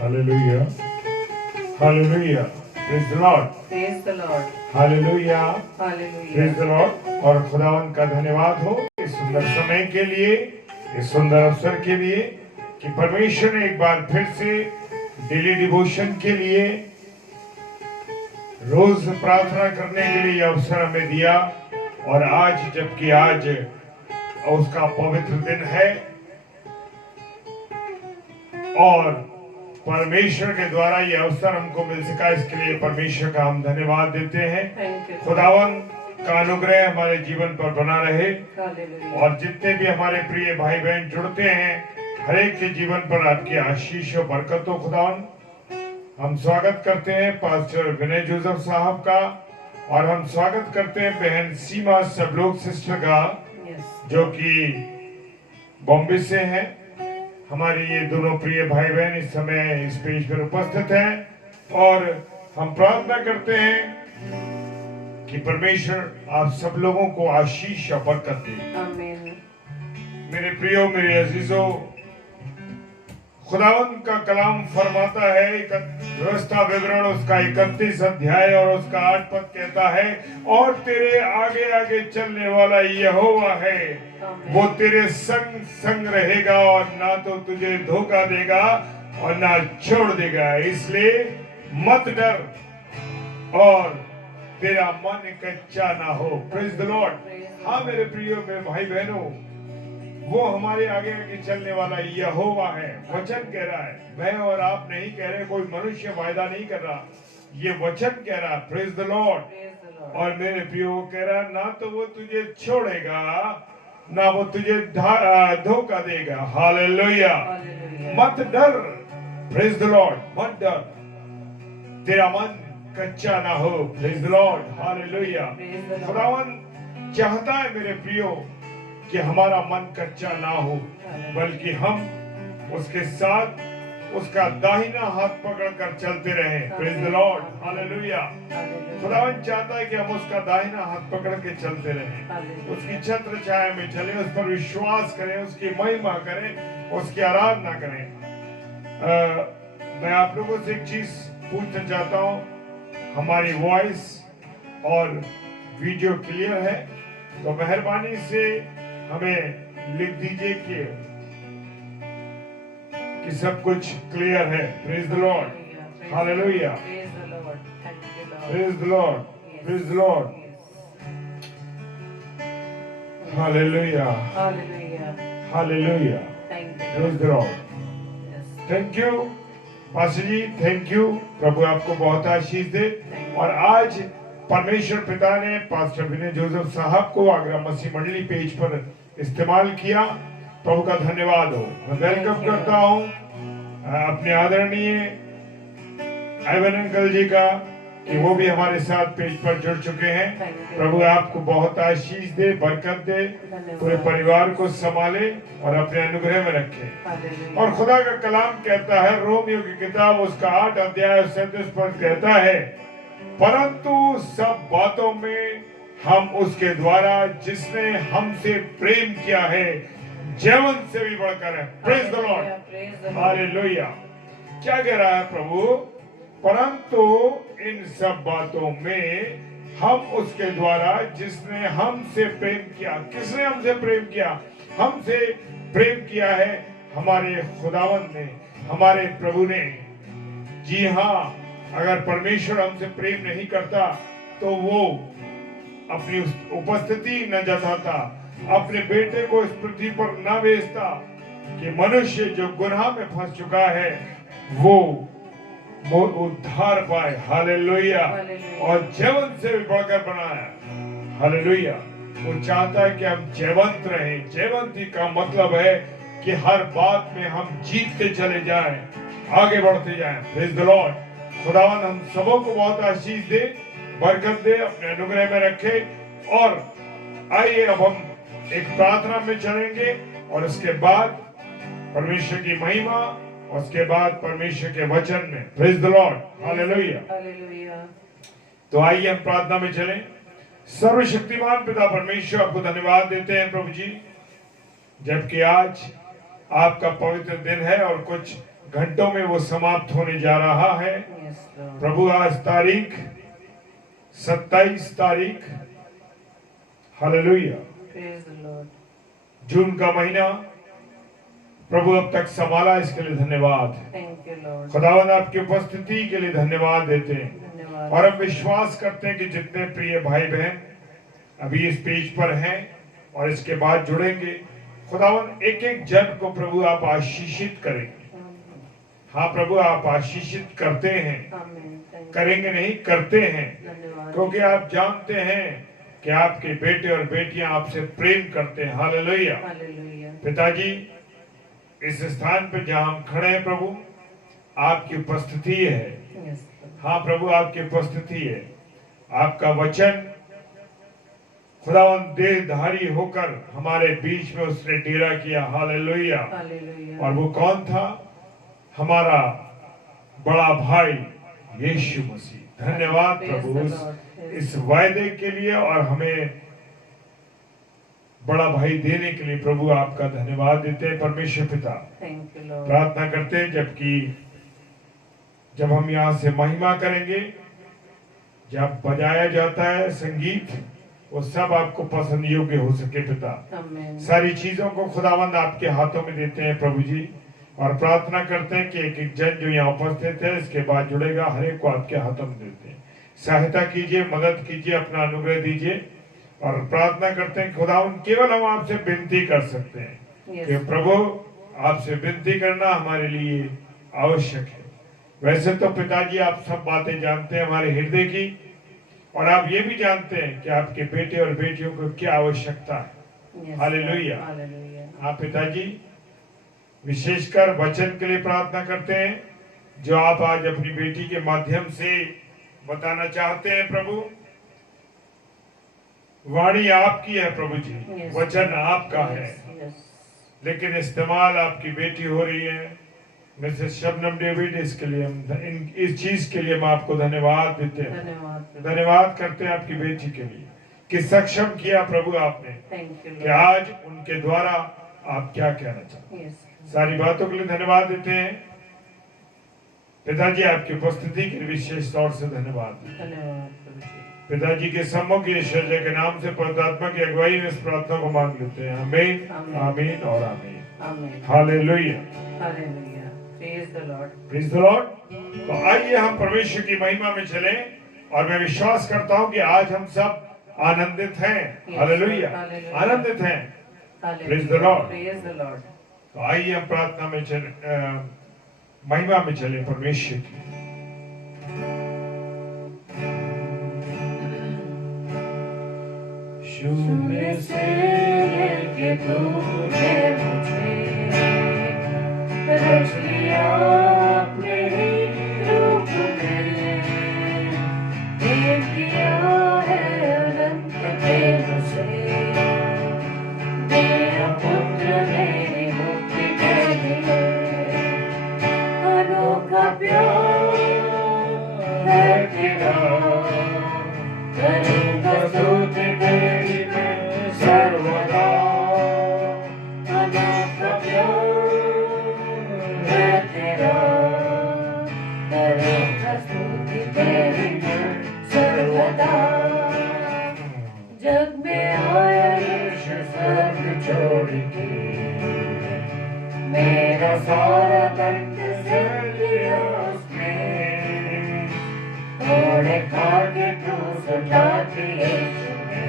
Hallelujah. Hallelujah. Praise the Lord. Praise the Lord. Hallelujah. Hallelujah. Praise the Lord. और खुदावन का धन्यवाद हो इस सुंदर समय के लिए, इस सुंदर अवसर के लिए कि परमेश्वर ने एक बार फिर से डेली डिवोशन के लिए रोज प्रार्थना करने के लिए अवसर हमें दिया। और आज जबकि आज उसका पवित्र दिन है और परमेश्वर के द्वारा ये अवसर हमको मिल सका, इसके लिए परमेश्वर का हम धन्यवाद देते हैं। खुदावन का अनुग्रह हमारे जीवन पर बना रहे और जितने भी हमारे प्रिय भाई बहन जुड़ते हैं हर एक के जीवन पर आपकी आशीष और बरकत हो। खुदावन हम स्वागत करते हैं पास्टर विनय जोसेफ साहब का और हम स्वागत करते हैं बहन सीमा सबलोग सिस्टर का जो कि बॉम्बे से हैं। हमारे ये दोनों प्रिय भाई बहन इस समय इस पेज पर उपस्थित हैं और हम प्रार्थना करते हैं कि परमेश्वर आप सब लोगों को आशीष और बरकत दे। आमीन। मेरे प्रियो, मेरे अजीजों, खुदावन का कलाम फरमाता है व्यवस्था विवरण उसका 31 अध्याय और उसका 8 पद कहता है, और तेरे आगे आगे चलने वाला यहोवा है, वो तेरे संग संग रहेगा और ना तो तुझे धोखा देगा और ना छोड़ देगा, इसलिए मत डर और तेरा मन कच्चा ना हो। Praise the Lord. हाँ मेरे प्रियो, मेरे भाई बहनों, वो हमारे आगे आगे चलने वाला यहोवा है। वचन कह रहा है, मैं और आप नहीं कह रहे, कोई मनुष्य वायदा नहीं कर रहा, ये वचन कह रहा है। Praise the Lord. और मेरे प्रियो वो कह रहा है, ना तो वो तुझे छोड़ेगा ना वो तुझे धोखा देगा। हालेलुया। मत डर। Praise the Lord. मत डर, तेरा मन कच्चा ना हो। Praise the Lord. हालेलुया। खुदावन चाहता है मेरे प्रियो कि हमारा मन कच्चा ना हो, बल्कि हम उसके साथ उसका दाहिना हाथ पकड़कर चलते रहें। Praise the Lord. हालेलुया। खुदावन चाहता है कि हम उसका दाहिना हाथ पकड़ के चलते रहें, उसकी छत्र छाया में चलें, उस पर विश्वास करें, उसकी महिमा करें, उसकी आराधना करें। मैं आप लोगों से एक चीज पूछना चाहता हूँ, हमारी वॉइस और वीडियो क्लियर है? तो मेहरबानी से हमें लिख दीजिए कि सब कुछ क्लियर है। Praise the Lord. Hallelujah. Praise the Lord. Praise the Lord. Hallelujah. Hallelujah. Praise the Lord. Thank you pastor ji, thank you. प्रभु आपको बहुत आशीष दे। और आज परमेश्वर पिता ने पास्टर विनय जोसेफ साहब को आगरा मसीह मंडली पेज पर इस्तेमाल किया। प्रभु का धन्यवाद हो। मैं वेलकम करता हूँ अपने आदरणीय आइवन अंकल जी का कि वो भी हमारे साथ पेज पर जुड़ चुके हैं। प्रभु आपको बहुत आशीष दे, बरकत दे, पूरे परिवार को संभाले और अपने अनुग्रह में रखे। और खुदा का कलाम कहता है, रोमियो की किताब उसका 8 अध्याय 37 पद कहता है, परंतु सब बातों में हम उसके द्वारा जिसने हमसे प्रेम किया है जीवन से भी बढ़कर है। Praise the Lord. हालेलुया। क्या कह रहा है प्रभु? परंतु इन सब बातों में हम उसके द्वारा जिसने हमसे प्रेम किया। किसने हमसे प्रेम किया? हमसे प्रेम किया है हमारे खुदावंद ने, हमारे प्रभु ने। जी हाँ, अगर परमेश्वर हमसे प्रेम नहीं करता तो वो अपनी उपस्थिति न जताता, अपने बेटे को इस पृथ्वी पर न भेजता कि मनुष्य जो गुनाह में फंस चुका है वो उद्धार पाए। हालेलुया। और जीवन से भी बढ़कर बनाया। हालेलुया। वो चाहता है कि हम जीवंत रहें। जीवंती का मतलब है कि हर बात में हम जीतते चले जाएं, आगे बढ़ते जाएं। Praise the Lord. खुदावन हम सबों को बहुत आशीष दे, बरकत दे, अपने अनुग्रह में रखे। और आइए अब हम एक प्रार्थना में चलेंगे और उसके बाद परमेश्वर की महिमा, उसके बाद परमेश्वर के वचन में। Praise the Lord. हालेलुया। तो आइए हम प्रार्थना में चलें। सर्वशक्तिमान पिता परमेश्वर, आपको धन्यवाद देते हैं प्रभु जी, जबकि आज आपका पवित्र दिन है और कुछ घंटों में वो समाप्त होने जा रहा है। Yes, Lord. प्रभु आज तारीख 27 तारीख, हालेलुया, Praise the Lord. जून का महीना प्रभु अब तक संभाला, इसके लिए धन्यवाद। Thank you, Lord. खुदावंद आपकी उपस्थिति के लिए धन्यवाद देते हैं धन्यवाद। और हम विश्वास करते हैं कि जितने प्रिय भाई बहन अभी इस पेज पर हैं और इसके बाद जुड़ेंगे, खुदावंद एक एक जन को प्रभु आप आशीषित करेंगे। हाँ प्रभु, आप आशीषित करते हैं, Amen. Thank you. करेंगे नहीं, करते हैं, धन्यवाद। क्योंकि आप जानते हैं कि आपके बेटे और बेटियां आपसे प्रेम करते हैं। हालेलुया। Hallelujah. पिताजी, इस स्थान पर जहां हम खड़े हैं प्रभु, आपकी उपस्थिति है। Yes, Lord. हाँ प्रभु, आपकी उपस्थिति है। आपका वचन खुदावंद देहधारी होकर हमारे बीच में उसने डेरा किया। हालेलुया। Hallelujah. और वो कौन था? हमारा बड़ा भाई यीशु मसीह। धन्यवाद प्रभु Praise the Lord. इस वायदे के लिए और हमें बड़ा भाई देने के लिए प्रभु आपका धन्यवाद देते हैं। परमेश्वर पिता, Thank you, Lord. प्रार्थना करते हैं जब हम यहाँ से महिमा करेंगे, जब बजाया जाता है संगीत, वो सब आपको पसंद योग्य हो सके पिता। Amen. सारी चीजों को खुदावंद आपके हाथों में देते हैं प्रभु जी, और प्रार्थना करते हैं कि एक एक जन जो यहाँ उपस्थित है इसके बाद जुड़ेगा, हर एक को आपके हाथों में देते हैं। सहायता कीजिए, मदद कीजिए, अपना अनुग्रह दीजिए, और प्रार्थना करते हैं खुदावंद केवल हम आपसे विनती कर सकते हैं Yes. कि प्रभु आपसे विनती करना हमारे लिए आवश्यक है। वैसे तो पिताजी आप सब बातें जानते हैं हमारे हृदय की, और आप ये भी जानते हैं कि आपके बेटे और बेटियों को क्या आवश्यकता है। Yes, hallelujah. Lord. Hallelujah. आप पिताजी विशेषकर वचन के लिए प्रार्थना करते हैं जो आप आज अपनी बेटी के माध्यम से बताना चाहते हैं। प्रभु, वाणी आपकी है प्रभु जी, Yes. वचन आपका है, Yes, yes. लेकिन इस्तेमाल आपकी बेटी हो रही है मिसेस शबनम डेविड। इसके लिए इस चीज के लिए हम आपको धन्यवाद देते हैं, धन्यवाद प्रभु। धन्यवाद करते हैं आपकी बेटी के लिए कि सक्षम किया प्रभु आपने Thank you, कि Lord. आज उनके द्वारा आप क्या कहना चाहते हैं। Yes. सारी बातों के लिए धन्यवाद देते हैं पिताजी, आपकी उपस्थिति के लिए विशेष तौर से धन्यवाद। धन्यवाद प्रभु जी। पिताजी के सम्मुख ईश्वर के नाम से पवित्रात्मा की अगुवाई में इस प्रार्थना को मांग लेते हैं। आमीन, आमीन और आमीन। Amen. Hallelujah. Hallelujah. Praise the Lord. Praise the Lord. तो आइए हम परमेश्वर की महिमा में चलें, और मैं विश्वास करता हूं कि आज हम सब आनंदित हैं। Yes, hallelujah, Hallelujah. आनंदित हैं। Hallelujah. Praise the Lord. Praise the Lord. तो आइए हम प्रार्थना में महिमा में चलें परमेश्वर की। शून्य से लेके तूने मुझे रच लिया अपने ही रूप में, दे दिया है अनंत प्रेम से, मेरा पुत्र मेरी मुक्ति के लिए। अनोखा प्यार है तेरा, करूँगा स्तुति तेरी मैं सर्वदा। अनोखा प्यार है तेरा, करूँगा स्तुति तेरी मैं सर्वदा। जग में आया यीशु स्वर्ग छोड़ के, मेरा सारा दर्द सह लिया उसने। थोड़े खा के क्रूस उठा के यीशु ने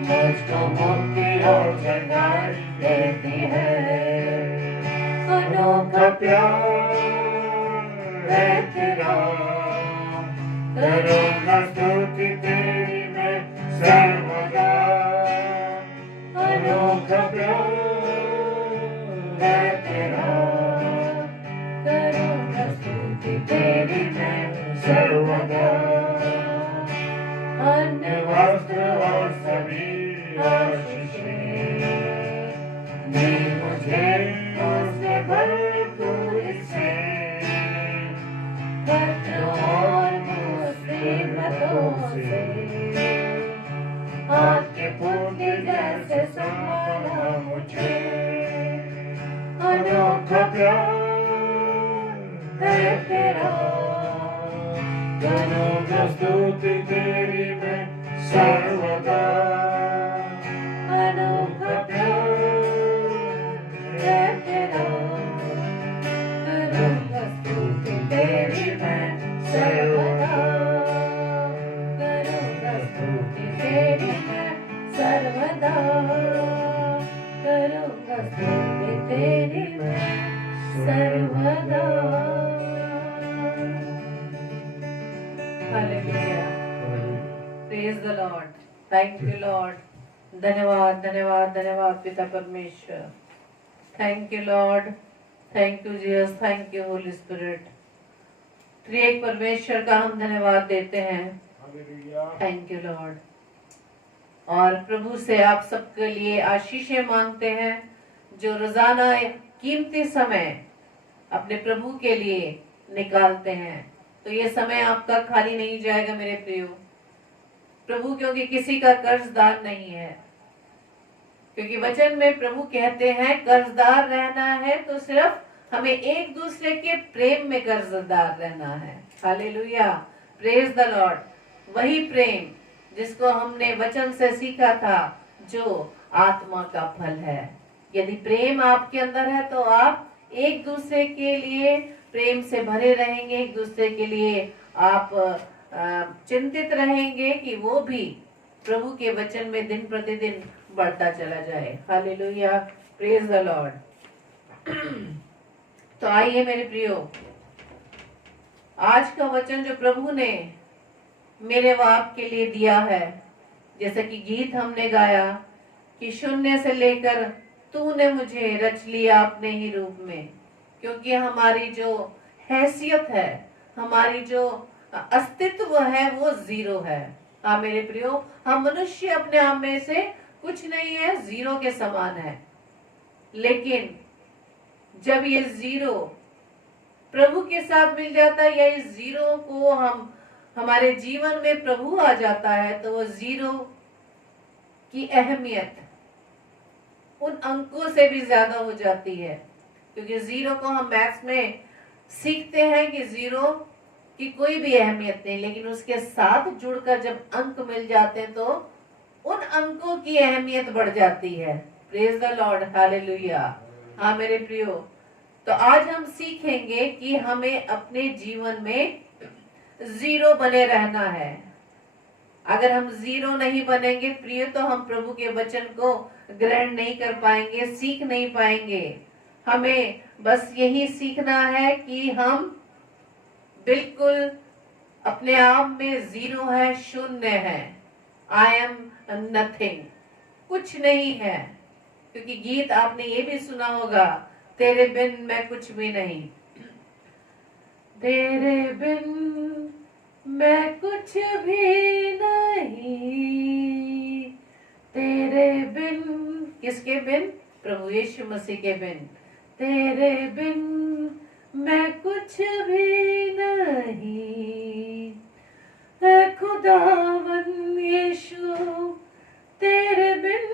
मुझको मुक्ति और जगाई देती है। अनोखा प्यार है तेरा, करूँगा स्तुति तेरी मैं सर्वदा। अनोखा प्यार है तेरा, करूँगा स्तुति तेरी मैं सर्वदा। अन्न वस्त्र और सभी आशीषें दी मुझे उसने भरपूरी से। खर्चों और मुसीबतों से आपके पुण्य जैसे संभाला मुझे। अनोखा अनोखा प्यार है तेरा, करूँगा स्तुति तेरी मैं सर्वदा। अनोखा प्यार है तेरा, करूँगा स्तुति तेरी मैं सर्वदा, करूँगा स्तुति तेरी मैं सर्वदा, करूँगा स्तुति तेरी मैं सर्वदा। Hallelujah, praise the Lord, thank you Lord. धन्यवाद धन्यवाद धन्यवाद पिता परमेश्वर, thank you Lord, thank you Jesus, thank you Holy Spirit. त्रिएक परमेश्वर का हम धन्यवाद देते हैं, थैंक यू लॉर्ड। और प्रभु से आप सबके लिए आशीषें मांगते हैं जो रोजाना कीमती समय अपने प्रभु के लिए निकालते हैं। तो ये समय आपका खाली नहीं जाएगा मेरे प्रियो प्रभु, क्योंकि किसी का कर्जदार नहीं है। क्योंकि वचन में प्रभु कहते हैं कर्जदार रहना है तो सिर्फ हमें एक दूसरे के प्रेम में कर्जदार रहना है। Hallelujah, praise the Lord. वही प्रेम जिसको हमने वचन से सीखा था, जो आत्मा का फल है। यदि प्रेम आपके अंदर है तो आप एक दूसरे के लिए प्रेम से भरे रहेंगे, एक दूसरे के लिए आप चिंतित रहेंगे कि वो भी प्रभु के वचन में दिन प्रतिदिन बढ़ता चला जाए। Hallelujah, praise the Lord. तो आइए मेरे प्रियो, आज का वचन जो प्रभु ने मेरे व आपके लिए दिया है, जैसे कि गीत हमने गाया कि शून्य से लेकर तूने मुझे रच लिया अपने ही रूप में। क्योंकि हमारी जो हैसियत है, हमारी जो अस्तित्व है वो जीरो है। हाँ मेरे प्रियो, हम मनुष्य अपने आप में से कुछ नहीं है, जीरो के समान है। लेकिन जब ये जीरो प्रभु के साथ मिल जाता है, या इस जीरो को हम हमारे जीवन में प्रभु आ जाता है, तो वो जीरो की अहमियत उन अंकों से भी ज्यादा हो जाती है। क्योंकि जीरो को हम मैथ्स में सीखते हैं कि जीरो की कोई भी अहमियत नहीं, लेकिन उसके साथ जुड़कर जब अंक मिल जाते हैं तो उन अंकों की अहमियत बढ़ जाती है। Praise the Lord, hallelujah. हाँ मेरे प्रियो, तो आज हम सीखेंगे कि हमें अपने जीवन में जीरो बने रहना है। अगर हम जीरो नहीं बनेंगे प्रिय, तो हम प्रभु के वचन को ग्रहण नहीं कर पाएंगे, सीख नहीं पाएंगे। हमें बस यही सीखना है कि हम बिल्कुल अपने आप में जीरो है, शून्य है। आई एम नथिंग, कुछ नहीं है। क्योंकि गीत आपने ये भी सुना होगा, तेरे बिन मैं कुछ भी नहीं, तेरे बिन मैं कुछ भी नहीं, तेरे बिन, किसके बिन? प्रभु यीशु मसीह के बिन। तेरे बिन मैं कुछ भी नहीं, ऐ खुदावन यीशु, तेरे बिन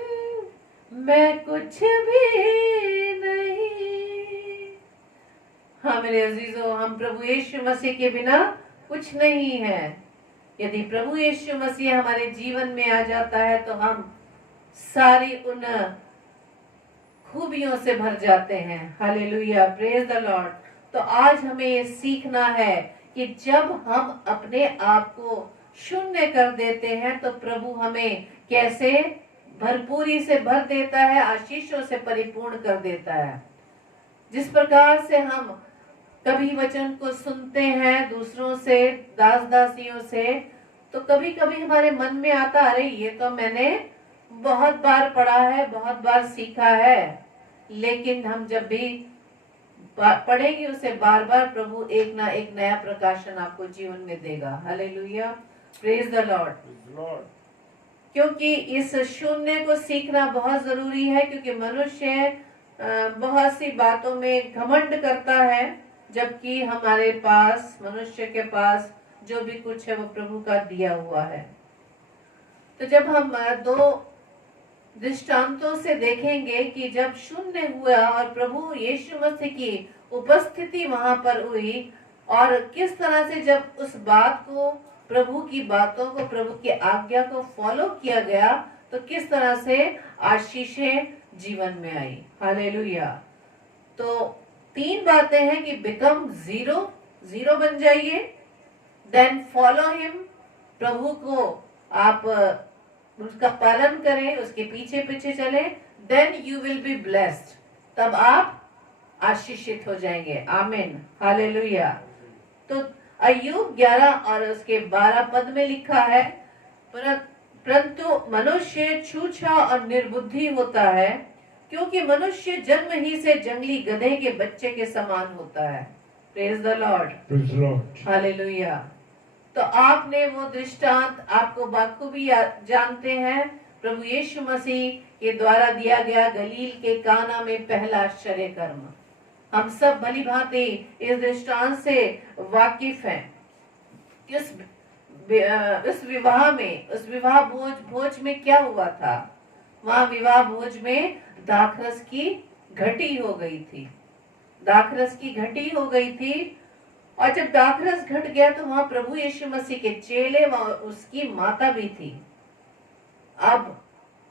मैं कुछ भी नहीं। हाँ मेरे अजीजों, हम प्रभु यीशु मसीह के बिना कुछ नहीं है। यदि प्रभु यीशु मसीह हमारे जीवन में आ जाता है तो हम सारी उन खूबियों से भर जाते हैं। Hallelujah, praise the Lord. तो आज हमें ये सीखना है कि जब हम अपने आप को शून्य कर देते हैं तो प्रभु हमें कैसे भरपूरी से भर देता है, आशीषों से परिपूर्ण कर देता है। जिस प्रकार से हम कभी वचन को सुनते हैं दूसरों से, दास दासियों से, तो कभी कभी हमारे मन में आता, अरे ये तो मैंने बहुत बार पढ़ा है, बहुत बार सीखा है। लेकिन हम जब भी पढ़ेंगे उसे बार बार, प्रभु एक ना एक नया प्रकाशन आपको जीवन में देगा। Hallelujah, praise the Lord. क्योंकि इस शून्य को सीखना बहुत जरूरी है। क्योंकि मनुष्य बहुत सी बातों में घमंड करता है, जबकि हमारे पास, मनुष्य के पास जो भी कुछ है वो प्रभु का दिया हुआ है। तो जब हम दो दृष्टांतों से देखेंगे कि जब शून्य हुआ और प्रभु यीशु मसीह की उपस्थिति वहां पर हुई और किस तरह से जब उस बात को, प्रभु की बातों को, प्रभु की आज्ञा को फॉलो किया गया तो किस तरह से आशीषें जीवन में आई। हालेलुया। तो 3 बातें हैं कि बिकम जीरो बन जाइए, देन फॉलो हिम, प्रभु को आप उसका पालन करें, उसके पीछे पीछे चले, then you will be blessed, तब आप आशीषित हो जाएंगे। आमीन। हालेलुया। तो अय्यूब 11 और उसके 12 पद में लिखा है, परंतु मनुष्य छूछा और निर्बुद्धि होता है, क्योंकि मनुष्य जन्म ही से जंगली गधे के बच्चे के समान होता है। Praise the Lord. हालेलुया। तो आपने वो दृष्टांत आपको बखूबी जानते हैं, प्रभु यीशु मसीह के द्वारा दिया गया गलील के काना में पहला आश्चर्य कर्म। हम सब भली भांति इस दृष्टांत से वाकिफ हैं। उस विवाह में, उस विवाह भोज में क्या हुआ था? वहां विवाह भोज में दाखरस की घटी हो गई थी, दाखरस की घटी हो गई थी। और जब दाखरस घट गया तो वहां प्रभु यीशु मसीह के चेले व उसकी माता भी थी। अब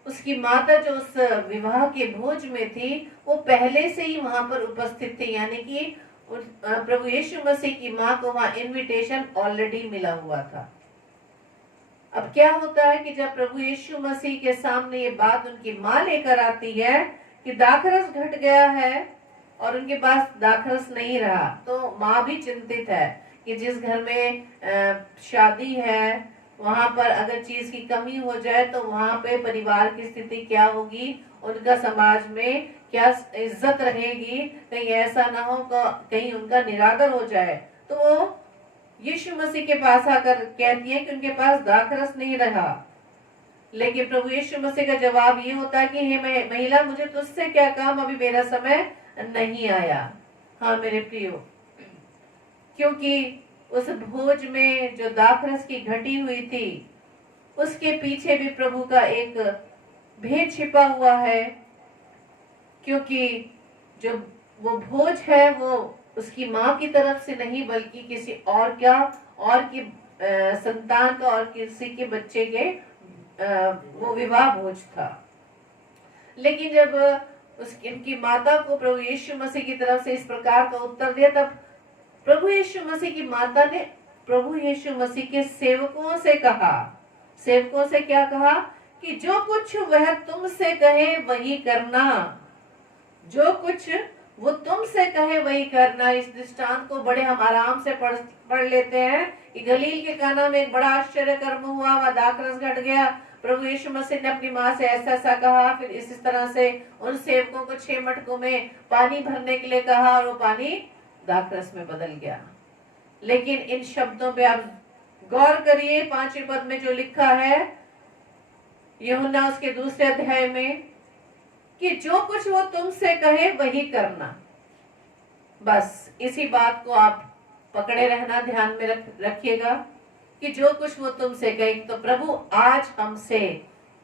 उसकी माता जो उस विवाह के भोज में थी वो पहले से ही वहां पर उपस्थित थी, यानी कि प्रभु यीशु मसीह की माँ को वहां इनविटेशन ऑलरेडी मिला हुआ था। अब क्या होता है कि जब प्रभु यीशु मसीह के सामने ये बात उनकी माँ लेकर आती है कि दाखरस घट गया है और उनके पास दाखरस नहीं रहा, तो माँ भी चिंतित है कि जिस घर में शादी है वहां पर अगर चीज की कमी हो जाए तो वहां पे परिवार की स्थिति क्या होगी, उनका समाज में क्या इज्जत रहेगी, कहीं ऐसा ना हो कहीं उनका निरादर हो जाए। तो वो यीशु मसीह के पास आकर कहती है कि उनके पास दाखरस नहीं रहा। लेकिन प्रभु यीशु मसीह का जवाब ये होता है कि हे महिला, मुझे तुझसे क्या काम, अभी मेरा समय नहीं आया। हाँ मेरे प्रियो, क्योंकि उस भोज में जो दाखरस की घटी हुई थी उसके पीछे भी प्रभु का एक भेद छिपा हुआ है, क्योंकि जो वो भोज है वो उसकी माँ की तरफ से नहीं बल्कि किसी और की संतान का और किसी के बच्चे के वो विवाह भोज था। लेकिन जब इनकी माता को प्रभु यीशु मसीह की तरफ से इस प्रकार का उत्तर दिया, तब प्रभु यीशु मसीह की माता ने प्रभु यीशु मसीह के सेवकों से कहा, सेवकों से क्या कहा कि जो कुछ वह तुमसे कहे वही करना, जो कुछ वो तुमसे कहे वही करना। इस दृष्टांत को बड़े हम आराम से पढ़ लेते हैं कि गलील के काना में एक बड़ा आश्चर्य कर्म हुआ, वह दाखरस घट गया, प्रभु यीशु मसीह ने अपनी माँ से ऐसा ऐसा कहा, फिर इस तरह से उन सेवकों को 6 मटकों में पानी भरने के लिए कहा और वो पानी दाखरस में बदल गया। लेकिन इन शब्दों पे आप गौर करिए, 5वें पद में जो लिखा है यूहन्ना उसके 2 अध्याय में कि जो कुछ वो तुमसे कहे वही करना। बस इसी बात को आप पकड़े रहना, ध्यान में रखिएगा कि जो कुछ वो तुमसे कहे। तो प्रभु आज हमसे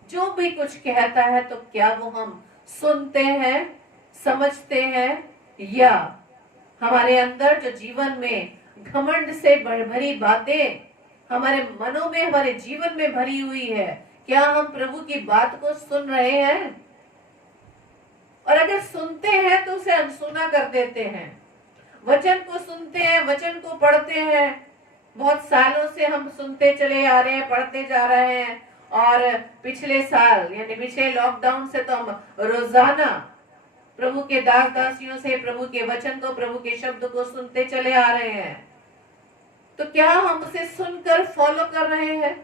जो भी कुछ कहता है तो क्या वो हम सुनते हैं, समझते हैं, या हमारे अंदर जो जीवन में घमंड से भरी बातें हमारे मनों में, हमारे जीवन में भरी हुई है, क्या हम प्रभु की बात को सुन रहे हैं? और अगर सुनते हैं तो उसे अनसुना कर देते हैं। वचन को सुनते हैं, वचन को पढ़ते हैं, बहुत सालों से हम सुनते चले आ रहे हैं, पढ़ते जा रहे हैं, और पिछले साल यानी पिछले लॉकडाउन से तो हम रोजाना प्रभु के दास दासियों से प्रभु के वचन को, प्रभु के शब्द को सुनते चले आ रहे हैं। तो क्या हम उसे सुनकर फॉलो कर रहे हैं?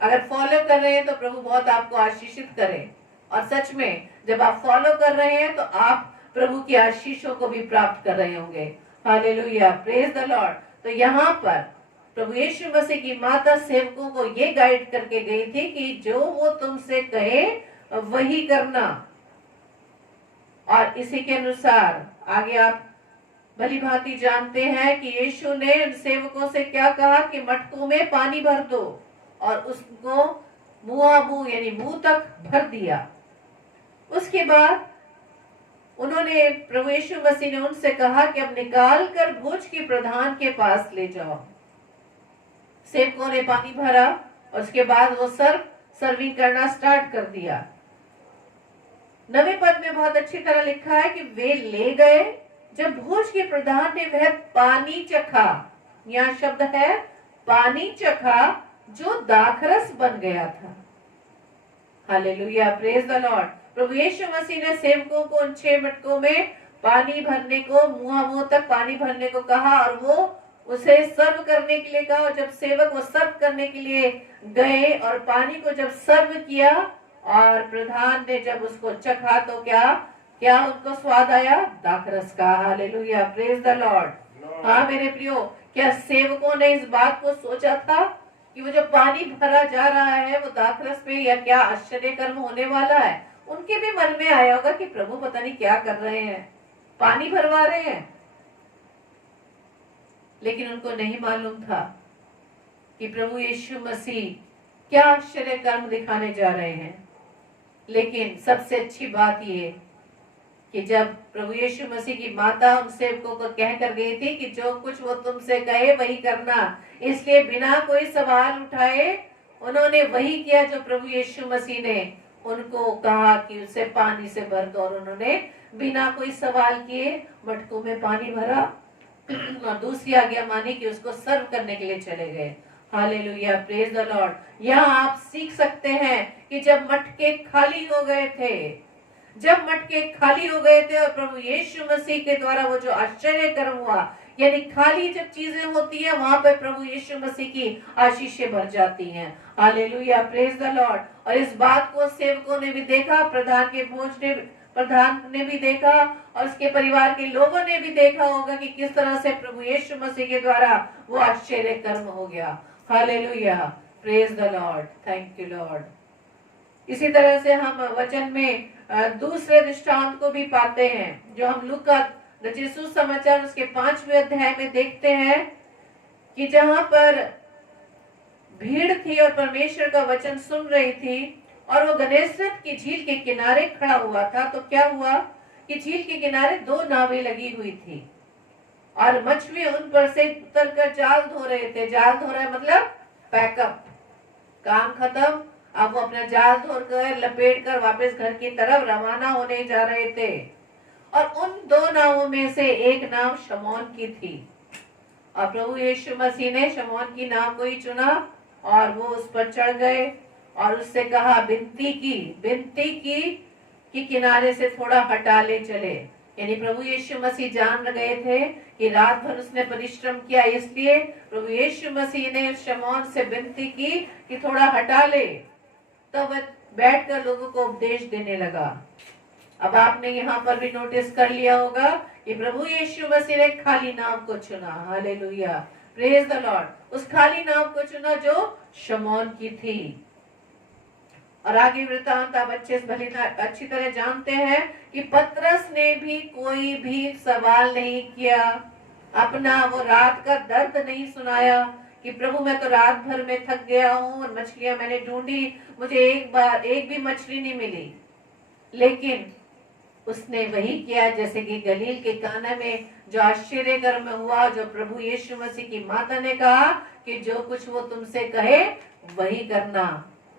अगर फॉलो कर रहे हैं तो प्रभु बहुत आपको आशीषित करे। और सच में जब आप फॉलो कर रहे हैं तो आप प्रभु की आशीषों को भी प्राप्त कर रहे होंगे। Hallelujah, praise the Lord. तो यहाँ पर प्रभु यीशु मसीह की माता सेवकों को ये गाइड करके गई थी कि जो वो तुमसे कहे वही करना। और इसी के अनुसार आगे आप भली भांति जानते हैं कि यीशु ने सेवकों से क्या कहा कि मटकों में पानी भर दो, और उसको मुंह यानी मुंह तक भर दिया। उसके बाद उन्होंने, प्रभु यीशु मसीह ने उनसे कहा कि अब निकाल कर भोज के प्रधान के पास ले जाओ। सेवकों ने पानी भरा और उसके बाद वो सर्विंग करना स्टार्ट कर दिया। 9वें पद में बहुत अच्छी तरह लिखा है कि वे ले गए, जब भोज के प्रधान ने वह पानी चखा, यहाँ शब्द है पानी चखा, जो दाखरस बन गया था। Hallelujah, praise the Lord. प्रभु यीशु मसीह ने सेवकों को उन 6 मटकों में पानी भरने को, मुंह तक पानी भरने को कहा और वो उसे सर्व करने के लिए कहा। और जब सेवक वो सर्व करने के लिए गए और पानी को जब सर्व किया और प्रधान ने जब उसको चखा तो क्या उनको स्वाद आया? दाखरस का। Hallelujah, praise the Lord. हाँ मेरे प्रियो, क्या सेवकों ने इस बात को सोचा था कि वो जो पानी भरा जा रहा है वो दाखरस में या क्या आश्चर्य कर्म होने वाला है? उनके भी मन में आया होगा कि प्रभु पता नहीं क्या कर रहे हैं, पानी भरवा रहे हैं। लेकिन उनको नहीं मालूम था कि प्रभु यीशु मसीह क्या आश्चर्य कर्म दिखाने जा रहे हैं। लेकिन सबसे अच्छी बात ये कि जब प्रभु यीशु मसीह की माता उन सेवकों को कह कर गई थी कि जो कुछ वो तुमसे कहे वही करना, इसलिए बिना कोई सवाल उठाए उन्होंने वही किया जो प्रभु यीशु मसीह ने उनको कहा कि उसे पानी से भर दो। और उन्होंने बिना कोई सवाल किए मटकों में पानी भरा और दूसरी आज्ञा मानी कि उसको सर्व करने के लिए चले गए। Hallelujah, praise the Lord. यहाँ आप सीख सकते हैं कि जब मटके खाली हो गए थे और प्रभु यीशु मसीह के द्वारा वो जो आश्चर्य कर्म हुआ, यानी खाली जब चीजें होती है वहां पर प्रभु यीशु मसीह की आशीषें भर जाती हैं। Hallelujah, praise the Lord. और इस बात को सेवकों ने भी देखा, प्रधान ने भी देखा और उसके परिवार के लोगों ने भी देखा होगा कि किस तरह से प्रभु यीशु मसीह के द्वारा वो आश्चर्य कर्म हो गया। Hallelujah, praise the Lord, thank you Lord. इसी तरह से हम वचन में दूसरे दृष्टांत को भी पाते हैं, जो हम लूका रचित सुसमाचार उसके 5वें अध्याय में देखते हैं कि जहां पर भीड़ थी और परमेश्वर का वचन सुन रही थी और वो गनेसरत की झील के किनारे खड़ा हुआ था। तो क्या हुआ कि झील के किनारे 2 नावें लगी हुई थी और मछली उन पर से उतर कर जाल धो रहे थे। जाल धो रहे मतलब पैकअप, काम खत्म, अब वो अपना जाल धोकर लपेट कर वापस घर की तरफ रवाना होने जा रहे थे। और उन 2 नावों में से एक नाव शमौन की थी और प्रभु यीशु मसीह ने शमौन की नाव को ही चुना और वो उस पर चढ़ गए और उससे कहा, विनती की कि किनारे से थोड़ा हटा ले चले। यानी प्रभु यीशु मसीह जान गए थे कि रात भर उसने परिश्रम किया, इसलिए प्रभु यीशु मसीह ने शमौन से विनती की कि थोड़ा हटा ले। तो वह बैठकर लोगों को उपदेश देने लगा। अब आपने यहाँ पर भी नोटिस कर लिया होगा कि प्रभु यीशु मसीह ने खाली नाव को चुना। Hallelujah, praise the Lord. उस खाली नाव को चुना जो शमौन की थी। और आगे वृत्तांत आप अच्छी तरह जानते हैं कि पतरस ने भी कोई भी सवाल नहीं किया, अपना वो रात का दर्द नहीं सुनाया कि प्रभु मैं तो रात भर में थक गया हूँ और मछलियां मैंने ढूंढी, मुझे एक भी मछली नहीं मिली। लेकिन उसने वही किया जैसे कि गलील के काना में जो आश्चर्य कर्म हुआ, जो प्रभु यीशु मसीह की माता ने कहा कि जो कुछ वो तुमसे कहे वही करना।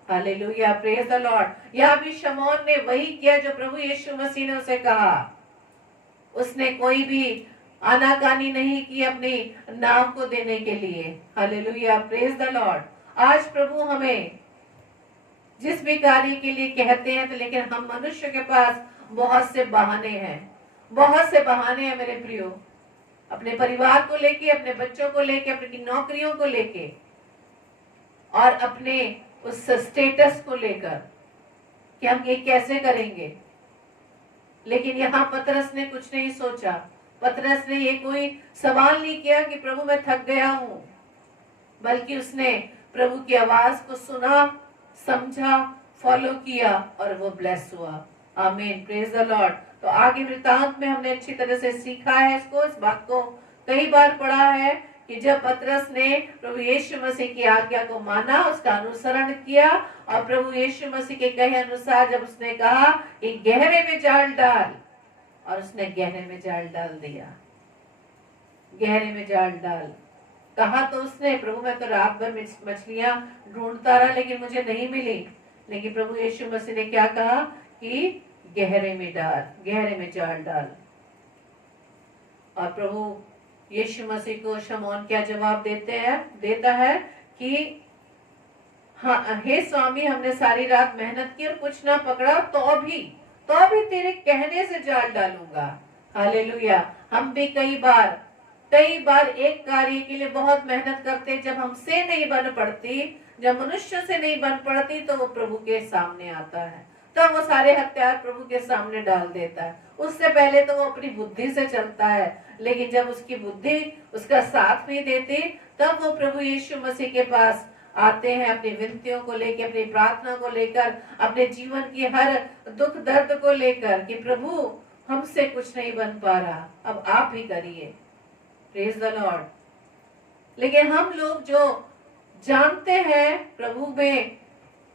Hallelujah, praise the Lord. यहाँ भी शमौन ने वही किया जो प्रभु यीशु मसीह ने उसे कहा। उसने कोई भी आनाकानी नहीं की अपनी नाव को देने के लिए। Hallelujah, praise the Lord. आज प्रभु हमें जिस भी कार्य के लिए कहते हैं तो लेकिन हम मनुष्य के पास बहुत से बहाने हैं मेरे प्रियो, अपने परिवार को लेके, अपने बच्चों को लेके, अपनी नौकरियों को लेके और अपने उस स्टेटस को लेकर कि हम ये कैसे करेंगे। लेकिन यहाँ पतरस ने कुछ नहीं सोचा। पतरस ने ये कोई सवाल नहीं किया कि प्रभु मैं थक गया हूं, बल्कि उसने प्रभु की आवाज को सुना, समझा, फॉलो किया और वो ब्लेस हुआ। आमीन, प्रेज द लॉर्ड। तो आगे वृत्तांत में हमने अच्छी तरह से सीखा है इसको, इस बात को कई बार पढ़ा है कि जब पतरस ने प्रभु यीशु मसीह की आज्ञा को माना, उसका अनुसरण किया और प्रभु यीशु मसीह के कहे अनुसार जब उसने कहा कि गहरे में जाल डाल, और उसने गहरे में जाल डाल दिया। गहरे में जाल डाल कहा तो उसने, प्रभु मैं तो रात भर मछलियां ढूंढता रहा लेकिन मुझे नहीं मिली, लेकिन प्रभु यीशु मसीह ने क्या कहा कि गहरे में डाल, गहरे में जाल डाल। और प्रभु यीशु मसीह को शमौन क्या जवाब देता है कि हाँ हे स्वामी, हमने सारी रात मेहनत की और कुछ ना पकड़ा, तो भी तेरे कहने से जाल डालूंगा। हालेलुया। हम भी कई बार एक कार्य के लिए बहुत मेहनत करते, जब हमसे नहीं बन पड़ती, जब मनुष्यों से नहीं बन पड़ती, तो वो प्रभु के सामने आता है, तो वो सारे हथियार प्रभु के सामने डाल देता है। उससे पहले तो वो अपनी बुद्धि से चलता है, लेकिन जब उसकी बुद्धि उसका साथ नहीं देती, तब वो प्रभु यीशु मसीह के पास आते हैं अपनी विनतियों को लेकर, अपनी प्रार्थना को लेकर, अपने जीवन की हर दुख दर्द को लेकर कि प्रभु हमसे कुछ नहीं बन पा रहा, अब आप ही करिए। Praise the Lord. लेकिन हम लोग जो जानते हैं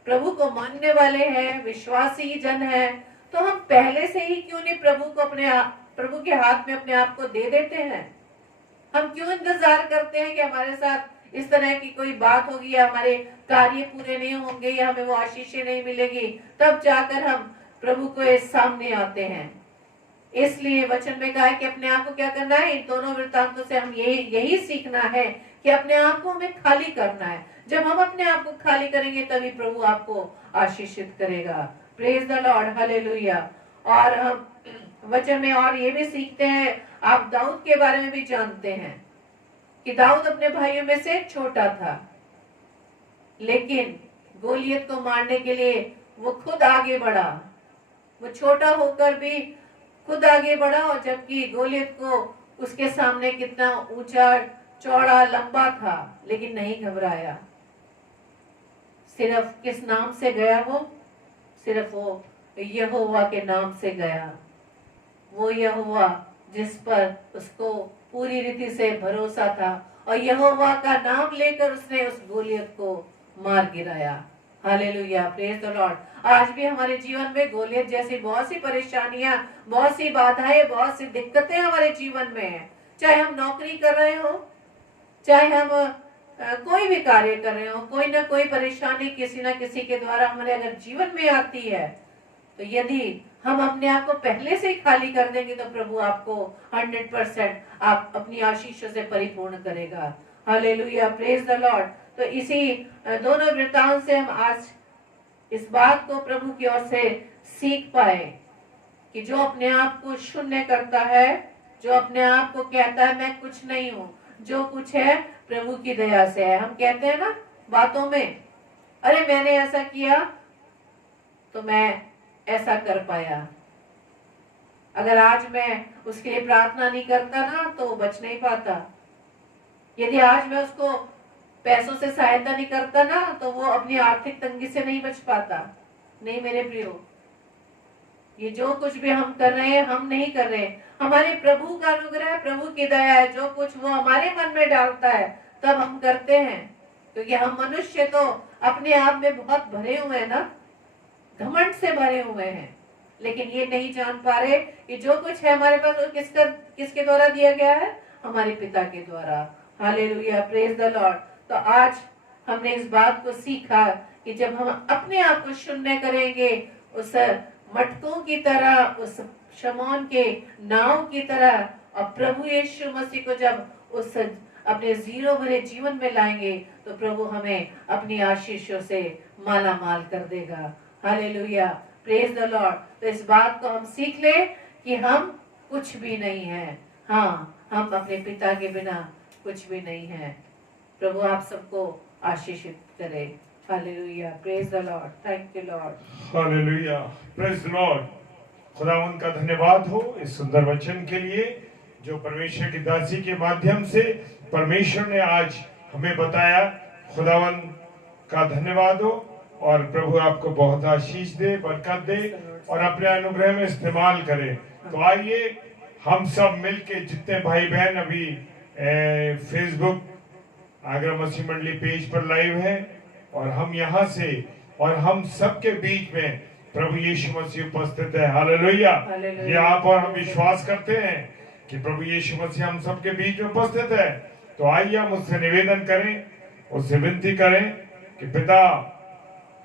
प्रभु को मानने वाले हैं, विश्वासी जन हैं, तो हम पहले से ही क्यों नहीं प्रभु के हाथ में अपने आप को दे देते हैं? हम क्यों इंतजार करते हैं कि हमारे साथ इस तरह की कोई बात होगी या हमारे कार्य पूरे नहीं होंगे या हमें वो आशीषें नहीं मिलेगी, तब जाकर हम प्रभु के सामने आते हैं। इसलिए वचन में कहा है कि अपने आप को क्या करना है, इन दोनों वृत्तांतों से हम यही सीखना है कि अपने आप को हमें खाली करना है। जब हम अपने आप को खाली करेंगे तभी प्रभु आपको आशीषित करेगा। Praise the Lord, hallelujah. और हम वचन में और ये भी सीखते हैं, आप दाऊद के बारे में भी जानते हैं कि दाऊद अपने भाइयों में से छोटा था, लेकिन गोलियत को मारने के लिए वो खुद आगे बढ़ा। वो छोटा होकर भी खुद आगे बढ़ा, और जबकि गोलियत को उसके सामने कितना ऊंचा चौड़ा लंबा था, लेकिन नहीं घबराया। सिर्फ किस नाम से गया वो? सिर्फ वो यहोवा के नाम से गया। वो यहोवा जिस पर उसको पूरी रीति से भरोसा था, और यहोवा का नाम लेकर उसने उस गोलियत को मार गिराया। Hallelujah, praise the Lord. आज भी हमारे जीवन में गोलियत जैसी बहुत सी परेशानियां, बहुत सी बाधाएं, बहुत सी दिक्कतें हमारे जीवन में है। चाहे हम नौकरी कर रहे हो, चाहे हम कोई भी कार्य कर रहे हो, कोई ना कोई परेशानी किसी ना किसी के द्वारा हमारे अगर जीवन में आती है, तो यदि हम अपने आप को पहले से ही खाली कर देंगे तो प्रभु आपको 100% आप अपनी आशीषों से परिपूर्ण करेगा। Hallelujah, praise the Lord. तो इसी दोनों वृत्तांत से हम आज इस बात को प्रभु की ओर से सीख पाए कि जो अपने आप को शून्य करता है, जो अपने आप को कहता है मैं कुछ नहीं हूँ, जो कुछ है प्रभु की दया से है। हम कहते हैं ना बातों में, अरे मैंने ऐसा किया तो मैं ऐसा कर पाया। अगर आज मैं उसके लिए प्रार्थना नहीं करता ना तो वो बच नहीं पाता। यदि आज मैं उसको पैसों से सहायता नहीं करता ना तो वो अपनी आर्थिक तंगी से नहीं बच पाता। नहीं मेरे प्रियो, ये जो कुछ भी हम कर रहे हैं हम नहीं कर रहे, हमारे प्रभु का अनुग्रह, प्रभु की दया है। जो कुछ वो हमारे मन में डालता है तब हम करते हैं, क्योंकि हम मनुष्य तो अपने आप में बहुत भरे हुए हैं ना, घमंड से भरे हुए हैं, लेकिन ये नहीं जान पा रहे कि जो कुछ है हमारे पास वो किसके द्वारा दिया गया है, हमारे पिता के द्वारा। Hallelujah, praise the Lord. तो आज हमने इस बात को सीखा कि जब हम अपने आप को शून्य करेंगे, उस मटकों की तरह, उस शमौन के नाव की तरह, और प्रभु यीशु मसीह को जब उस अपने जीरो भरे जीवन में लाएंगे तो प्रभु हमें अपनी आशीषों से माला माल कर देगा। Hallelujah, praise the Lord. तो इस बात को हम सीख ले कि हम कुछ भी नहीं है। हाँ, हम अपने पिता के बिना कुछ भी नहीं है। प्रभु आप सबको आशीषित करे। Hallelujah, praise the Lord, thank you Lord. Hallelujah, praise the Lord. खुदावन का धन्यवाद हो इस सुंदर वचन के लिए जो परमेश्वर की दासी के माध्यम से परमेश्वर ने आज हमें बताया। खुदावन का धन्यवाद हो, और प्रभु आपको बहुत आशीष दे, बरकत दे, और अपने अनुग्रह में इस्तेमाल करे। तो आइए हम सब मिलके, जितने भाई बहन अभी फेसबुक आगरा मसीह मंडली पेज पर लाइव है, और हम यहाँ से और हम सबके बीच में प्रभु यीशु मसीह उपस्थित है। हालेलुया। हालेलुया। ये आप और हम विश्वास करते हैं कि प्रभु यीशु मसीह हम सबके बीच में उपस्थित है। तो आइए हम उससे निवेदन करें, उससे विनती करें कि पिता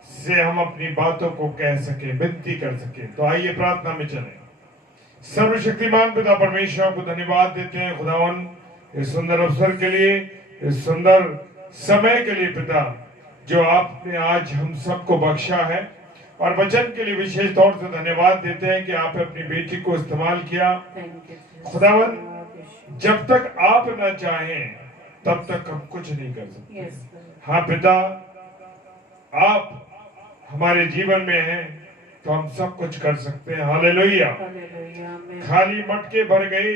से हम अपनी बातों को कह सके, विनती कर सके। तो आइए प्रार्थना में चलें। सर्वशक्तिमान पिता परमेश्वर को धन्यवाद देते हैं खुदावन इस सुंदर अवसर के लिए, इस सुंदर समय के लिए पिता, जो आपने आज हम सबको बख्शा है। और वचन के लिए विशेष तौर से धन्यवाद देते हैं कि आपने अपनी बेटी को इस्तेमाल किया। खुदावन, जब तक आप न चाहें तब तक हम कुछ नहीं कर सकते। हाँ पिता, आप हमारे जीवन में हैं तो हम सब कुछ कर सकते हैं। हालेलुया। खाली मटके भर गए,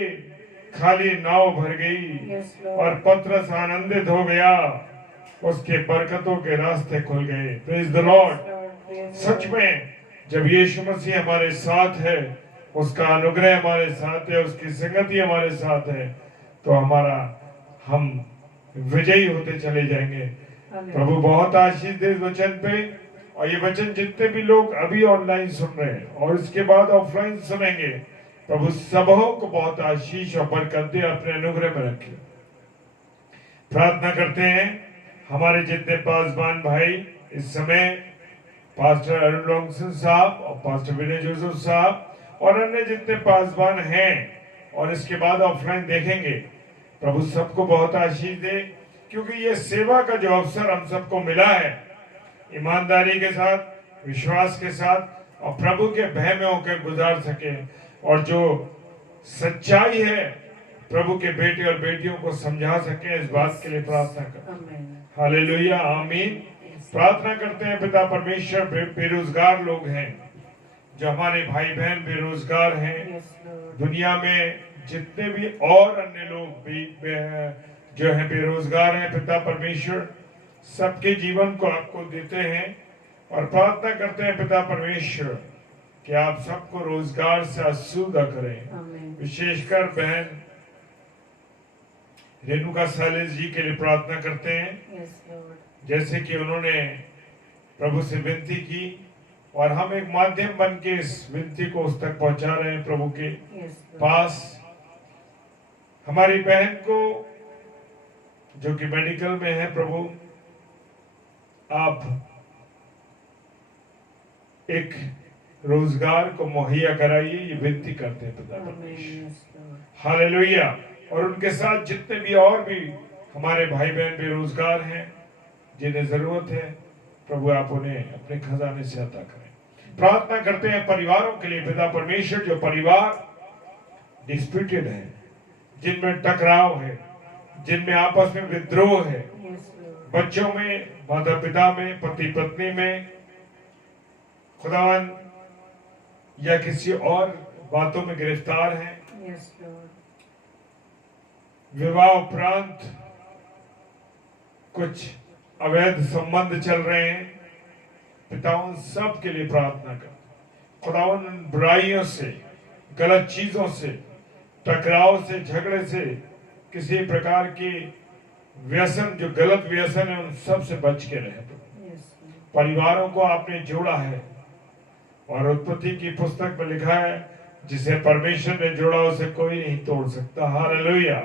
खाली नाव भर गई, और पतरस आनंदित हो गया, उसके बरकतों के रास्ते खुल गए। Praise the Lord. सच में जब यीशु मसीह हमारे साथ है, उसका अनुग्रह हमारे साथ है, उसकी संगति हमारे साथ है, तो हम विजयी होते चले जाएंगे। प्रभु बहुत आशीष दे इस वचन पे, और ये वचन जितने भी लोग अभी ऑनलाइन सुन रहे हैं और इसके बाद ऑफलाइन सुनेंगे, प्रभु सबों को बहुत आशीष और बरकत दे, अपने अनुग्रह में रखे। प्रार्थना करते हैं हमारे जितने पासवान भाई इस समय, पास्टर अरुण लॉन्गसन साहब और पास्टर विनय जोसेफ साहब और अन्य जितने पासवान हैं और इसके बाद ऑफलाइन देखेंगे, प्रभु सबको बहुत आशीष दे, क्योंकि ये सेवा का जो अवसर हम सबको मिला है, ईमानदारी के साथ, विश्वास के साथ और प्रभु के भय में होकर गुजार सके, और जो सच्चाई है प्रभु के बेटे और बेटियों को समझा सके, इस बात के लिए प्रार्थना करते। हालेलुया, आमीन। प्रार्थना करते हैं पिता परमेश्वर, बेरोजगार लोग हैं, जो हमारे भाई बहन बेरोजगार हैं, दुनिया में जितने भी और अन्य लोग भी जो है बेरोजगार हैं, पिता परमेश्वर सबके जीवन को आपको देते हैं, और प्रार्थना करते हैं पिता परमेश्वर कि आप सबको रोजगार से आसूदा करें। विशेषकर बहन रेणुका सालिस जी के लिए प्रार्थना करते हैं, जैसे कि उन्होंने प्रभु से विनती की, और हम एक माध्यम बन के इस विनती को उस तक पहुंचा रहे हैं प्रभु के पास। हमारी बहन को जो कि मेडिकल में है, प्रभु आप एक रोजगार को मुहैया कराइए, ये विनती करते हैं पिता परमेश्वर। हालेलुया। और उनके साथ जितने भी और भी हमारे भाई बहन बेरोजगार हैं, जिन्हें जरूरत है, प्रभु आप उन्हें अपने खजाने से अता करें। प्रार्थना करते हैं परिवारों के लिए पिता परमेश्वर, जो परिवार डिस्प्यूटेड है, जिनमें टकराव है, जिनमें आपस में विद्रोह है, बच्चों में, माता पिता में, पति पत्नी में, खुदावन या किसी और बातों में गिरफ्तार हैं, विवाह उपरांत कुछ अवैध संबंध चल रहे हैं, पिताओं सब के लिए प्रार्थना कर। खुदावन उन बुराइयों से, गलत चीजों से, टकराव से, झगड़े से, किसी प्रकार की व्यसन, जो गलत व्यसन है, उन सब से बच के रहे। परिवारों को आपने जोड़ा है, और उत्पत्ति की पुस्तक में लिखा है, जिसे परमेश्वर ने जोड़ा उसे कोई नहीं तोड़ सकता। हालेलुया।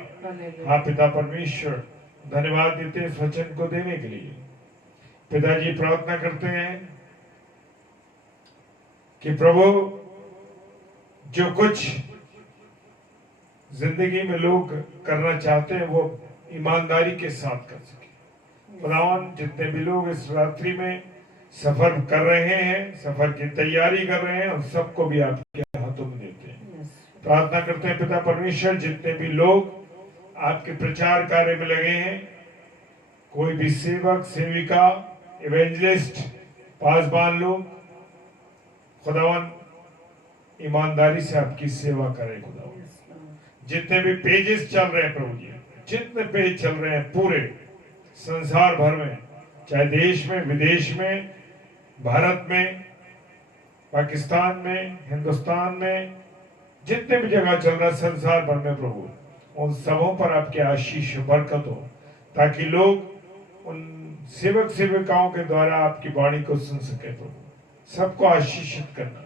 हाँ पिता परमेश्वर, धन्यवाद देते इस वचन को देने के लिए। पिताजी प्रार्थना करते हैं कि प्रभु जो कुछ जिंदगी में लोग करना चाहते हैं, वो ईमानदारी के साथ कर सके। खुदावन, जितने भी लोग इस रात्रि में सफर कर रहे हैं, सफर की तैयारी कर रहे हैं, उन सबको भी आपके हाथों में देते हैं। प्रार्थना करते हैं पिता परमेश्वर, जितने भी लोग आपके प्रचार कार्य में लगे हैं, कोई भी सेवक, सेविका, इवेंजलिस्ट, पासवान लोग, खुदावन ईमानदारी से आपकी सेवा करें। खुदावन, जितने भी पेजेस चल रहे हैं प्रभु जी, जितने पेज चल रहे हैं पूरे संसार भर में, चाहे देश में, विदेश में, भारत में, पाकिस्तान में, हिंदुस्तान में, जितने भी जगह चल रहा है संसार भर में, प्रभु उन सबों पर आपके आशीष बरकत हो, ताकि लोग उन सेवक सेविकाओं के द्वारा आपकी वाणी को सुन सके। प्रभु सबको आशीषित करना,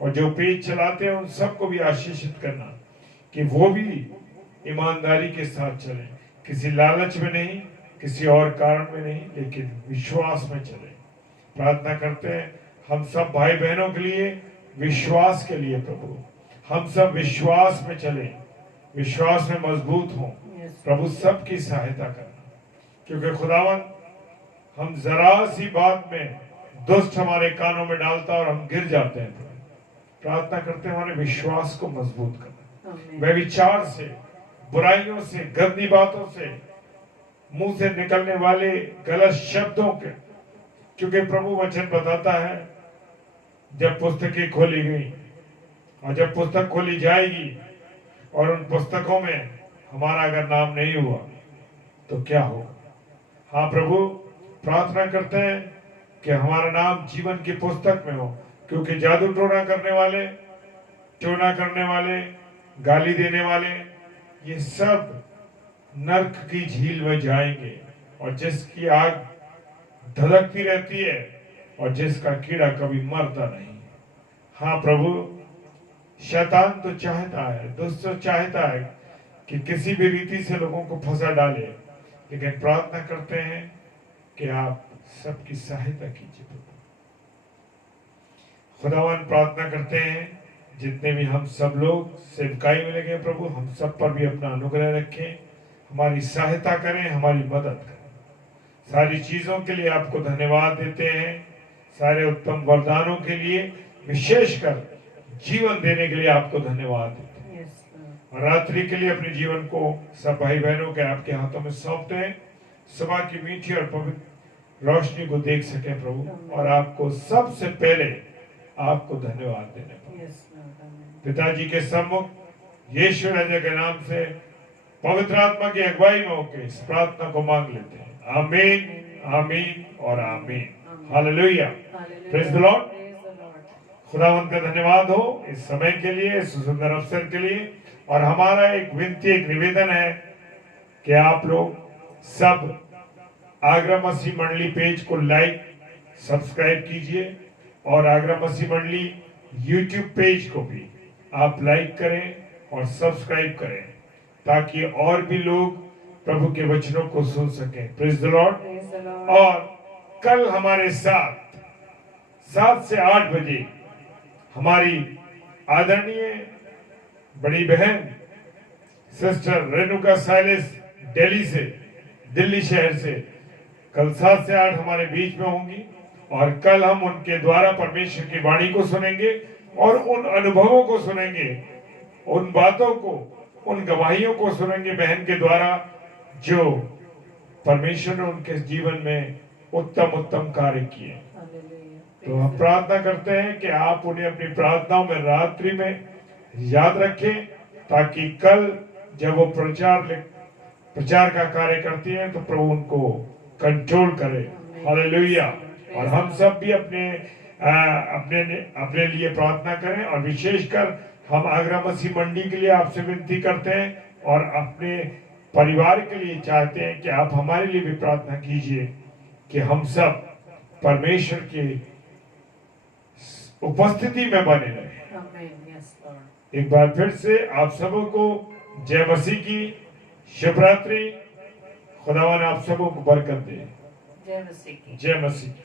और जो पेज चलाते हैं उन सबको भी आशीषित करना कि वो भी ईमानदारी के साथ चले, किसी लालच में नहीं, किसी और कारण में नहीं, लेकिन विश्वास में चले। प्रार्थना करते हैं हम सब भाई बहनों के लिए, विश्वास के लिए। प्रभु हम सब विश्वास में चले, विश्वास में मजबूत हों। प्रभु सबकी सहायता करना, क्योंकि खुदावन हम जरा सी बात में दुष्ट हमारे कानों में डालता और हम गिर जाते हैं। प्रार्थना करते हैं हमारे विश्वास को मजबूत करना, व्यभिचार से, बुराइयों से, गंदी बातों से, मुंह से निकलने वाले गलत शब्दों के, क्योंकि प्रभु वचन बताता है जब पुस्तकें खोली गई और जब पुस्तक खोली जाएगी और उन पुस्तकों में हमारा अगर नाम नहीं हुआ तो क्या होगा। हाँ प्रभु, प्रार्थना करते हैं कि हमारा नाम जीवन की पुस्तक में हो, क्योंकि जादू टोना करने वाले, टोना करने वाले, गाली देने वाले, ये सब नरक की झील में जाएंगे, और जिसकी आग धधकती रहती है और जिसका कीड़ा कभी मरता नहीं। हाँ प्रभु, शैतान तो चाहता है, दुष्ट तो चाहता है कि किसी भी रीति से लोगों को फंसा डाले, लेकिन प्रार्थना करते हैं कि आप सबकी सहायता कीजिए। खुदावन प्रार्थना करते हैं जितने भी हम सब लोग सेवकाई में लगे प्रभु, हम सब पर भी अपना अनुग्रह रखें, हमारी सहायता करें, हमारी मदद करें। सारी चीजों के लिए आपको धन्यवाद देते हैं, सारे उत्तम वरदानों के लिए, विशेषकर जीवन देने के लिए आपको धन्यवाद देते हैं। और रात्रि के लिए अपने जीवन को सब भाई बहनों के आपके हाथों में सौंपते हैं, सुबह की मीठी और पवित्र रोशनी को देख सके प्रभु, और आपको सबसे पहले आपको धन्यवाद देने पिताजी के सम्मुख यीशु राजा के नाम से पवित्र आत्मा की अगुवाई में होकर इस प्रार्थना को मांग लेते हैं। आमीन, आमीन और आमीन। Hallelujah, praise the Lord. खुदावंत का धन्यवाद हो इस समय के लिए, इस सुंदर अवसर के लिए। और हमारा एक विनती, एक निवेदन है कि आप लोग सब आगरा मसीह मंडली पेज को लाइक, सब्सक्राइब कीजिए, और आगरा मसीह मंडली यूट्यूब पेज को भी आप लाइक करें और सब्सक्राइब करें, ताकि और भी लोग प्रभु के वचनों को सुन सकें। Praise the Lord. और कल हमारे साथ 7 से 8 बजे हमारी आदरणीय बड़ी बहन सिस्टर रेणुका साइलेस दिल्ली से, दिल्ली शहर से, कल 7 से 8 हमारे बीच में होंगी। और कल हम उनके द्वारा परमेश्वर की वाणी को सुनेंगे और उन अनुभवों को सुनेंगे, उन बातों को, उन गवाहियों को सुनेंगे बहन के द्वारा, जो परमेश्वर ने उनके जीवन में उत्तम उत्तम कार्य किए। तो हम प्रार्थना करते हैं कि आप उन्हें अपनी प्रार्थनाओं में रात्रि में याद रखें, ताकि कल जब वो प्रचार का कार्य करती हैं तो प्रभु उनको कंट्रोल करे। हालेलुया। और हम सब भी अपने लिए प्रार्थना करें, और विशेषकर हम आगरा मसीह मंडी के लिए आपसे विनती करते हैं, और अपने परिवार के लिए चाहते हैं कि आप हमारे लिए भी प्रार्थना कीजिए कि हम सब परमेश्वर की उपस्थिति में बने रहें। एक बार फिर से आप सबों को जय मसीह की शिवरात्रि। खुदावन आप सबों को बरकत दे। जय मसीह की। जय मसीह की।